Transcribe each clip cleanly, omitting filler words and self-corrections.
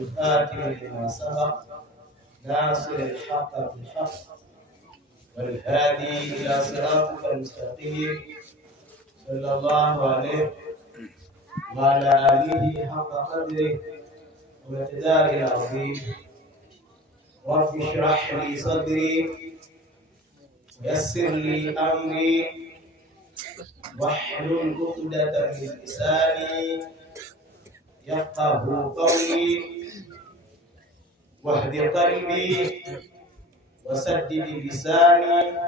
الخاتم لما سبق ناصر الحق بالحق والهادي إلى صراطك المستقيم صلى الله عليه وعلى آله حق قدره ومقداره العظيم. رب اشرح لي صدري ويسر لي أمري واحلل عقدة من لساني يفقه قولي واهد قلبي وسدد لساني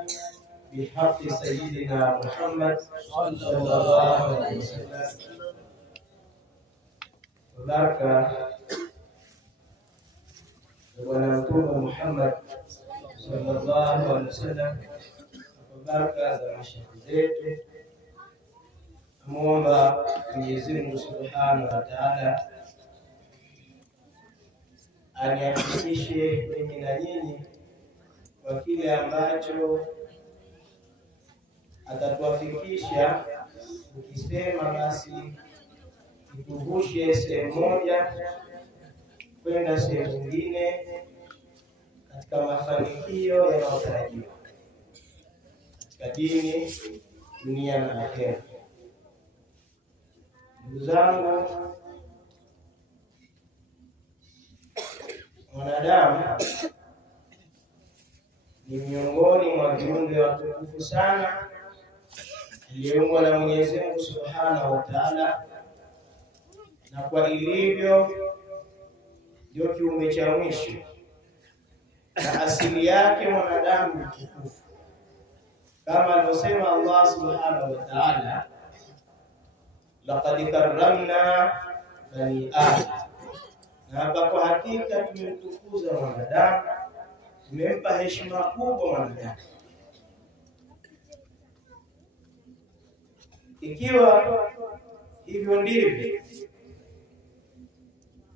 بحق سيدنا محمد صلى الله عليه وسلم. وبارك ونبيه محمد صلى الله عليه وسلم. وبارك za mashaikh zetu, muomba Mwenyezi Mungu Subhanahu wa Ta'ala aniafikishe mimi na nyinyi kwa kile ambacho atatuafikisha. Ukisema basi ituvushe sehemu moja kwenda sehemu nyingine katika mafanikio yanayotarajiwa katika dini, dunia na akhera. Ndugu zangu, mwanadamu ni miongoni mwa viumbe watukufu sana aliyeumbwa na Mwenyezi Mungu Subhanahu wa Ta'ala, na kwa ilivyo ndio kiumbe cha mwisho, na asili yake mwanadamu ni tukufu kama alivyosema Allah Subhanahu wa Ta'ala, laqad karramna bani Adam. Na kwa hakika tumemtukuza mwanadamu, tumempa heshima kubwa mwanadamu. Ikiwa hivyo ndivyo,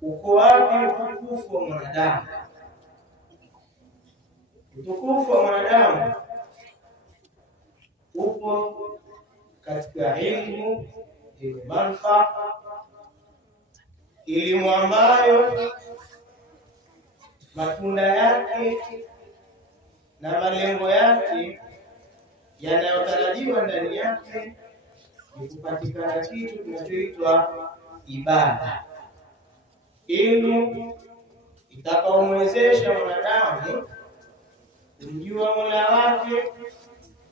uko wapi utukufu wa mwanadamu? Utukufu wa mwanadamu upo katika ilmu yenye manufaa, elimu ambayo matunda yake na malengo yake yanayotarajiwa ndani yake ni kupatikana kitu kinachoitwa ibada. Elimu itakaomwezesha mwanadamu kumjua Mola wake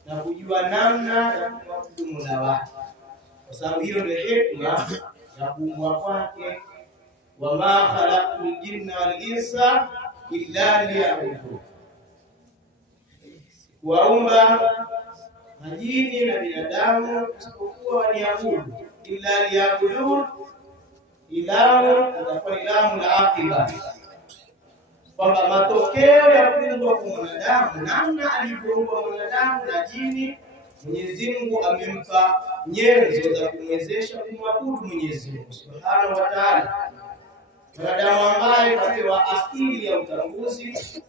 na kujua namna ya kumwabudu Mola wake, kwa sababu hiyo ndio hikma ya kuumbwa kwake. Wama khalaqtul jinna wal insa illa liya'budun, kuwaumba majini na binadamu isipokuwa waniabudu. Illa liya'budun, ilahu itakuwa ilahu la akiba, kwamba matokeo ya kuumbwa kwa mwanadamu, namna alivyoumbwa mwanadamu na jini, Mwenyezi Mungu amempa nyenzo za kumwezesha kumwabudu Mwenyezi Mungu Subhanahu wa Ta'ala. Mwanadamu ambaye kapewa akili ya utambuzi,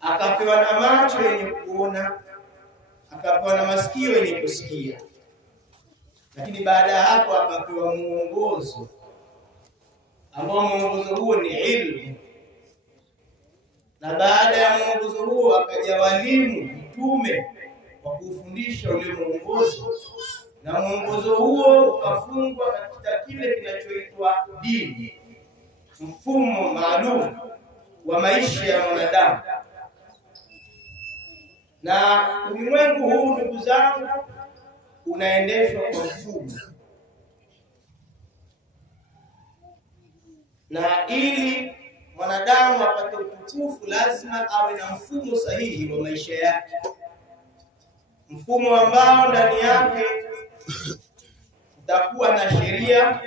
akapewa na macho yenye kuona, akapewa na masikio yenye kusikia, lakini baada ya hapo akapewa muongozo ambao muongozo huo ni ilmu, na baada ya muongozo huo akaja walimu, mtume wa kufundisha ule muongozo, na muongozo huo ukafungwa katika kile kinachoitwa dini, mfumo maalum wa maisha ya mwanadamu. Na ulimwengu huu, ndugu zangu, unaendeshwa kwa mfumo, na ili mwanadamu apate utukufu lazima awe na mfumo sahihi wa maisha yake, mfumo ambao ndani yake utakuwa na sheria,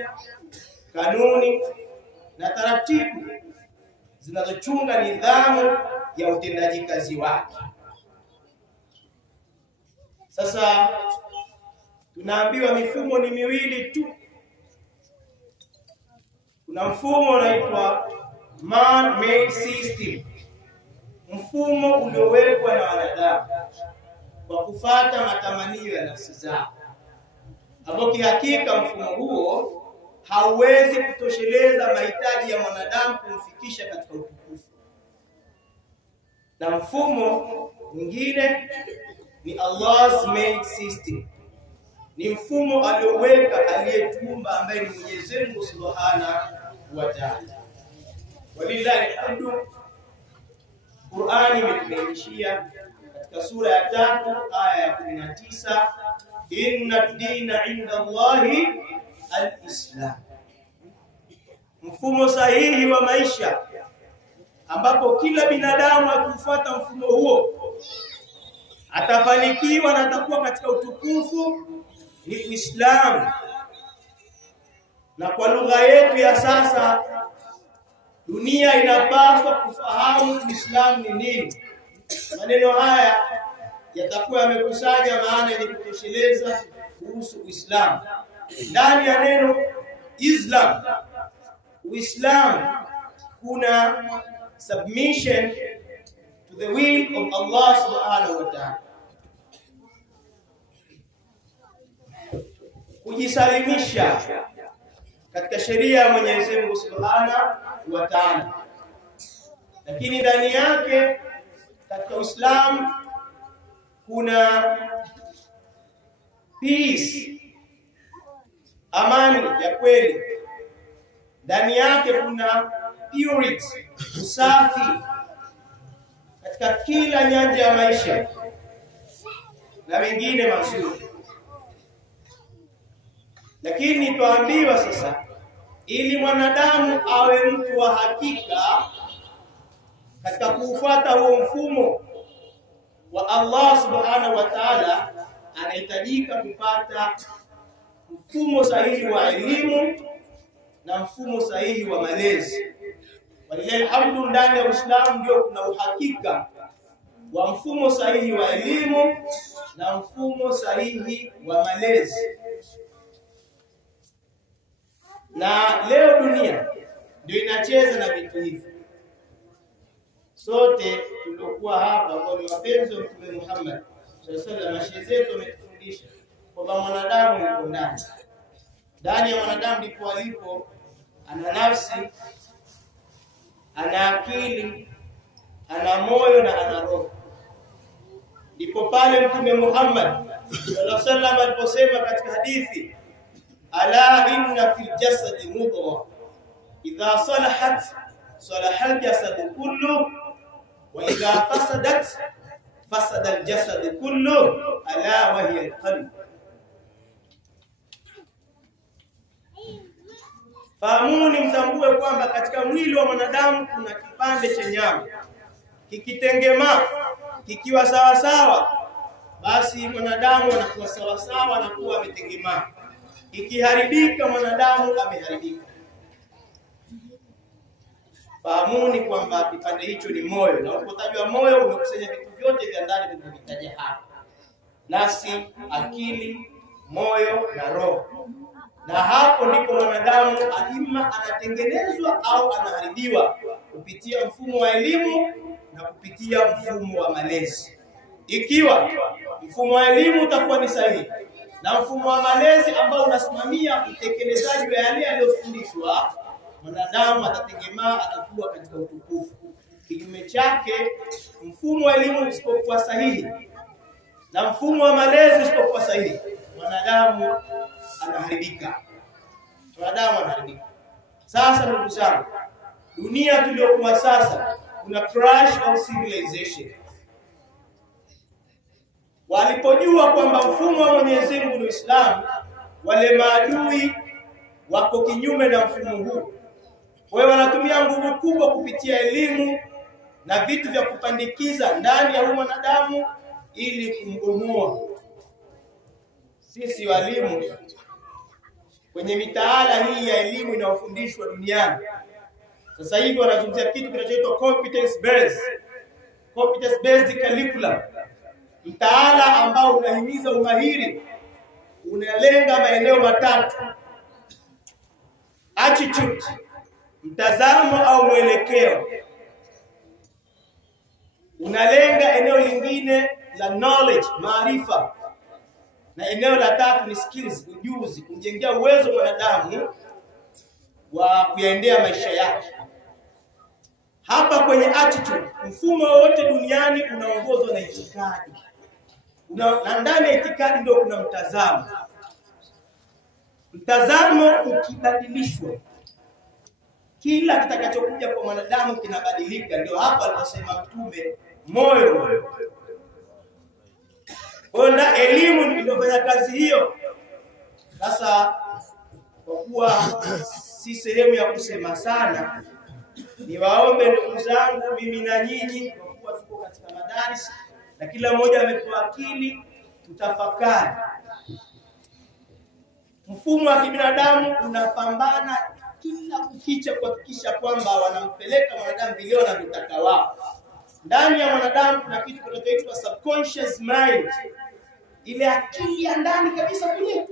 kanuni na taratibu zinazochunga nidhamu ya utendaji kazi wake. Sasa tunaambiwa mifumo ni miwili tu. Kuna mfumo unaitwa man-made system, mfumo uliowekwa na wanadamu kwa kufuata matamanio ya nafsi zao, ambao kihakika mfumo huo hauwezi kutosheleza mahitaji ya mwanadamu kumfikisha katika utukufu. Na mfumo mwingine ni Allah's made system, ni mfumo alioweka aliyetuumba, ambaye ni Mwenyezi Mungu Subhanahu wa Ta'ala. Walillahi alhamdu. Qur'ani imetubainishia katika sura ya 3 aya ya 19, inna ad-dina 'inda Allahi al-Islam, mfumo sahihi wa maisha ambapo kila binadamu akifuata mfumo huo atafanikiwa na atakuwa katika utukufu, ni Uislamu. Na kwa lugha yetu ya sasa, dunia inapaswa kufahamu Uislamu ni nini. Maneno haya yatakuwa yamekusanya maana yenye kutosheleza kuhusu Uislamu. Ndani ya neno Islam, Uislamu, kuna submission to the will of Allah Subhanahu wa Ta'ala, kujisalimisha katika sheria ya Mwenyezi Mungu Subhanahu wa Ta'ala. Lakini ndani yake katika Uislamu kuna peace, amani ya kweli. Ndani yake kuna purity, usafi katika kila nyanja ya maisha na mengine mazuri. Lakini tuambiwa sasa, ili mwanadamu awe mtu wa hakika katika kufuata huo mfumo wa Allah Subhanahu wa Ta'ala, anahitajika kupata mfumo sahihi wa elimu na mfumo sahihi wa malezi. Walillahi alhamdu, ndani ya Uislamu ndio kuna uhakika wa mfumo sahihi wa elimu na mfumo sahihi wa malezi. Na leo dunia ndio inacheza na vitu hivi. Sote tuliokuwa hapa ambao ni wapenzi wa Mtume Muhammad sallallahu alaihi wasallam, mashehe zetu wametufundisha kwamba mwanadamu yuko ndani ya mwanadamu ndipo alipo, ana nafsi, ana akili, ana moyo na ana roho. Ndipo pale Mtume Muhammad sallallahu alaihi wasallam aliposema katika hadithi, ala inna fil jasadi mudghah idha salahat salaha al-jasad kullu wa idha fasadat fasada al-jasad kullu ala wa hiya al-qalb. Fahamuni, mtambue kwamba katika mwili wa mwanadamu kuna kipande cha nyama. Kikitengemaa, kikiwa sawa sawa, basi mwanadamu anakuwa sawa sawa, anakuwa ametengemaa. Ikiharibika, mwanadamu ameharibika. Fahamuni kwamba kipande hicho ni moyo, na unapotajwa moyo umekusanya vitu vyote vya ndani vinavyotaja hapa: nafsi, akili, moyo na roho. Na hapo ndipo mwanadamu aima anatengenezwa au anaharibiwa, kupitia mfumo wa elimu na kupitia mfumo wa malezi. Ikiwa mfumo wa elimu utakuwa ni sahihi na mfumo wa malezi ambao unasimamia utekelezaji wa yale aliyofundishwa, mwanadamu atategemaa, atakuwa katika utukufu. Kinyume chake, mfumo wa elimu usipokuwa sahihi na mfumo wa malezi usipokuwa sahihi, mwanadamu anaharibika. Sasa ndugu zangu, dunia tuliyokuwa sasa, kuna crash of civilization. Walipojua kwamba mfumo wa Mwenyezi Mungu ni Uislamu, wale maadui wako kinyume na mfumo huu. Wao wanatumia nguvu kubwa kupitia elimu na vitu vya kupandikiza ndani ya mwanadamu ili kumgomoa. Sisi walimu kwenye mitaala hii ya elimu inayofundishwa duniani sasa hivi wanazungumzia kitu kinachoitwa competence based curriculum, mtaala ambao unahimiza umahiri, unalenga maeneo matatu: attitude, mtazamo au mwelekeo; unalenga eneo lingine la knowledge, maarifa; na eneo la tatu ni skills, ujuzi, kumjengea uwezo mwanadamu wa kuyaendea maisha yake. Hapa kwenye attitude, mfumo wote duniani unaongozwa na itikadi. Na ndani ya itikadi ndio kuna mtazamo. Mtazamo ukibadilishwa, kila kitakachokuja kwa mwanadamu kinabadilika. Ndio hapa aliposema Mtume, moyo. Ona elimu iliyofanya kazi hiyo. Sasa kwa kuwa si sehemu ya kusema sana, niwaombe ndugu zangu, mimi na nyinyi, kwa kuwa tuko katika madaris na kila mmoja amepewa akili, tutafakari. Mfumo wa kibinadamu unapambana kila kukicha kuhakikisha kwamba wanampeleka mwanadamu vile wanavyotaka wao. Ndani ya mwanadamu kuna kitu kinachoitwa subconscious mind, ile akili ya ndani kabisa kule,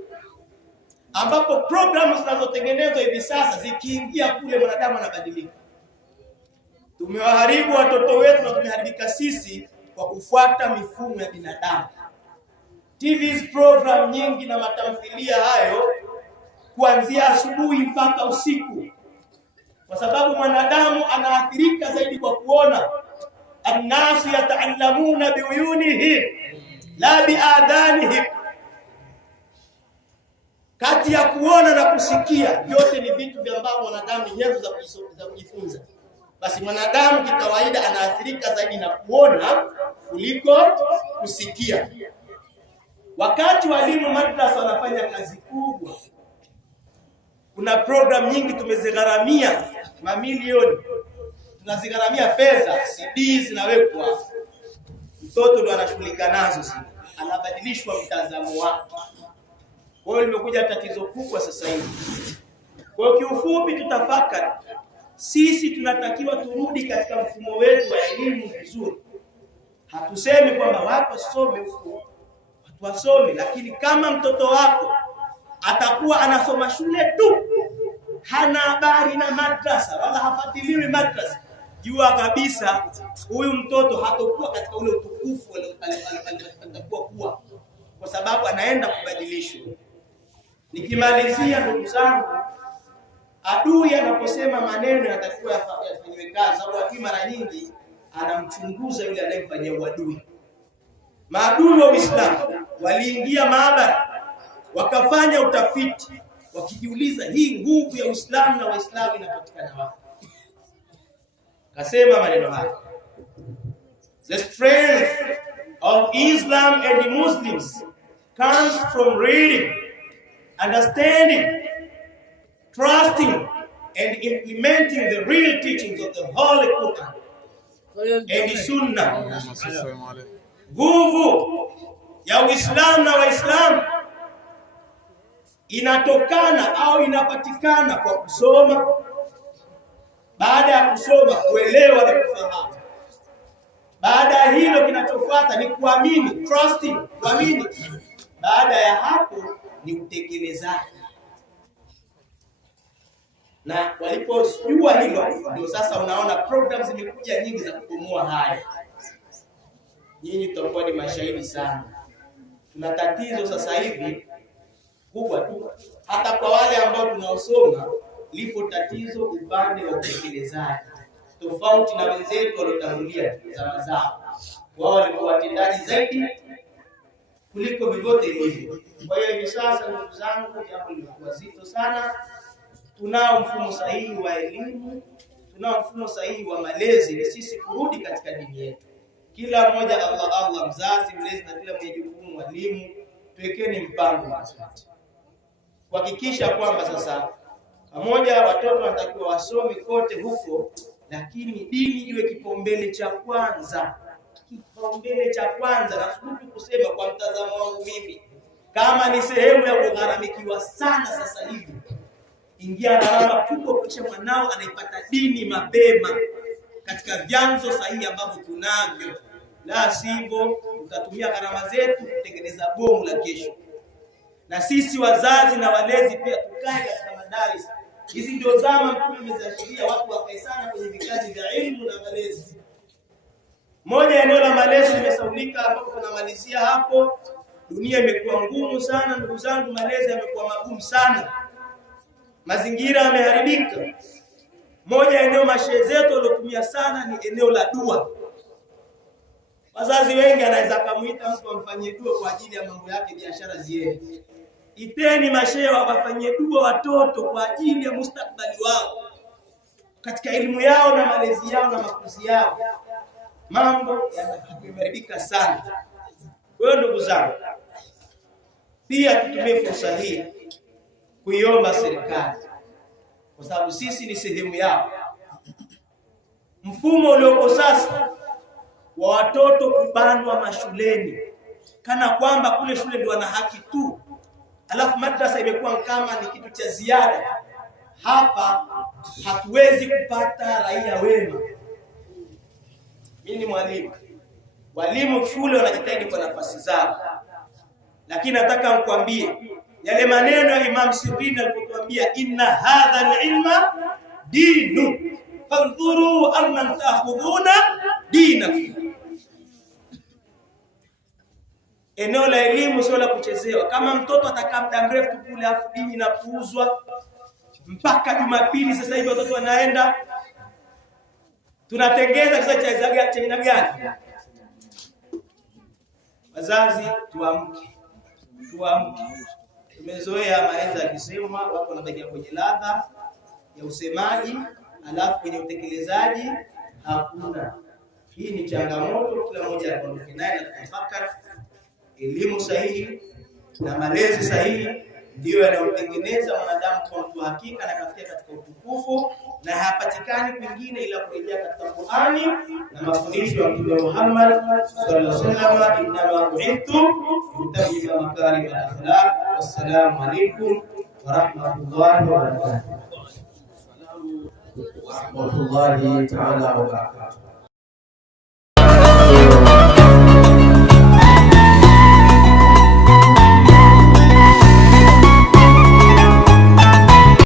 ambapo programu zinazotengenezwa hivi sasa zikiingia kule, mwanadamu anabadilika. Tumewaharibu watoto wetu na tumeharibika sisi kwa kufuata mifumo ya binadamu. TV's program nyingi na matamthilia hayo kuanzia asubuhi mpaka usiku, kwa sababu mwanadamu anaathirika zaidi kwa kuona. An-nasu yata'allamuna biuyunihim la biadhanihim. Kati ya kuona na kusikia, vyote ni vitu vya ambavyo mwanadamu ni nyenzo za kujifunza. Basi mwanadamu kikawaida anaathirika zaidi na kuona kuliko kusikia. Wakati walimu madrasa wanafanya kazi kubwa, kuna program nyingi tumezigharamia mamilioni, tunazigharamia pesa, CD zinawekwa, mtoto ndo anashughulika nazo, anabadilishwa mtazamo wake. Kwa hiyo limekuja tatizo kubwa sasa hivi. Kwa hiyo kiufupi, tutafakari, sisi tunatakiwa turudi katika mfumo wetu wa elimu vizuri. Hatusemi kwamba watu wasome huko, watu wasome, lakini kama mtoto wako atakuwa anasoma shule tu, hana habari na madrasa wala hafuatiliwi madrasa, jua kabisa huyu mtoto hatakuwa katika ule utukufu alitakuwa kuwa, kwa sababu anaenda kubadilishwa. Nikimalizia ndugu zangu, adui anaposema maneno yatakuwa yafanywe kazi, sababu adui mara nyingi anamchunguza yule anayemfanyia uadui. Maadui wa Uislamu waliingia maabara wakafanya utafiti, wakijiuliza hii nguvu ya Uislamu na Waislamu inapatikana wapi? Kasema maneno haya: the strength of Islam and the Muslims comes from reading, understanding, trusting and implementing the real teachings of the Holy Quran and the Sunnah. Nguvu ya Uislamu na Waislamu inatokana au inapatikana kwa kusoma. Baada ya kusoma, kuelewa na kufahamu. Baada ya hilo, kinachofuata ni kuamini, trusting, kuamini. Baada ya hapo ni utekelezaji. Na walipojua hilo, ndio sasa unaona programs zimekuja nyingi za kukomoa haya. Nyinyi tutakuwa ni mashahidi sana. Tuna tatizo sasa hivi kubwa tu, hata kwa wale ambao tunaosoma, lipo tatizo upande wa utekelezaji, tofauti na wenzetu waliotangulia zama zao. Wao walikuwa watendaji zaidi kuliko vyovyote hivyo. Kwa hiyo hivi sasa, ndugu zangu, jambo limekuwa zito sana. Tunao mfumo sahihi wa elimu, tunao mfumo sahihi wa malezi. Ni sisi kurudi katika dini yetu. Kila mmoja, Allah mzazi, mlezi, na kila mwenye jukumu, mwalimu, tuwekeni mpango mkakati kuhakikisha kwamba sasa pamoja watoto wanatakiwa wasome kote huko, lakini dini iwe kipaumbele cha kwanza. Kipaumbele cha kwanza, na subutu kusema kwa mtazamo wangu mimi, kama ni sehemu ya kugharamikiwa sana sasa hivi, ingia gharama kubwa kisha mwanao anaipata dini mapema katika vyanzo sahihi ambavyo tunavyo. La sivyo tutatumia gharama zetu kutengeneza bomu la kesho. Na sisi wazazi na walezi pia tukae katika madaris. Hizi ndio zama Mtume ameziashiria watu wakae sana kwenye vikazi vya elimu na malezi. Moja eneo la malezi limesaulika, ambapo tunamalizia hapo. Dunia imekuwa ngumu sana ndugu zangu, malezi yamekuwa magumu sana. mazingira yameharibika. Moja eneo mashehe zetu walotumia sana ni eneo la dua. Wazazi wengi anaweza kumuita mtu amfanyie dua kwa ajili ya mambo yake, biashara ziende. Iteni mashehe wafanyie dua watoto kwa ajili ya mustakbali wao, katika elimu yao na malezi yao na makuzi yao. Mambo yameharibika sana. Kwa hiyo ndugu zangu, pia tutumie fursa hii kuiomba serikali, kwa sababu sisi ni sehemu yao. Mfumo ulioko sasa wa watoto kubanwa mashuleni kana kwamba kule shule ndio wana haki tu, alafu madrasa imekuwa kama ni kitu cha ziada. Hapa hatuwezi kupata raia wema. Mimi ni mwalimu. Walimu shule wanajitahidi kwa nafasi zao. Lakini nataka nikwambie yale maneno ya Imam Sirini alipotuambia inna hadha al-ilma dinu fandhuru amman ta'khudhuna dinakum. Eneo la elimu sio la kuchezewa. Kama mtoto atakaa muda mrefu kule afu dini na kuuzwa mpaka Jumapili, sasa hivi watoto wanaenda, tunatengeza kisa cha aina gani? Wazazi tuamke. Tumezoea maenza akisema watu wanabakia kwenye ladha ya usemaji, alafu kwenye utekelezaji hakuna. Hii ni changamoto, kila mmoja aondoke naye na kutafakari. Elimu sahihi na malezi sahihi ndio yanayotengeneza mwanadamu kwa mtu hakika na kafikia katika utukufu, na hapatikani kwingine ila kurejea katika Qur'ani na mafundisho ya Mtume Muhammad sallallahu alaihi wasallam. Inna bu'ithtu litammima makarim al-akhlaq. Wassalamu alaykum wa rahmatullahi wa barakatuh. Wa rahmatullahi ta'ala wa barakatuh.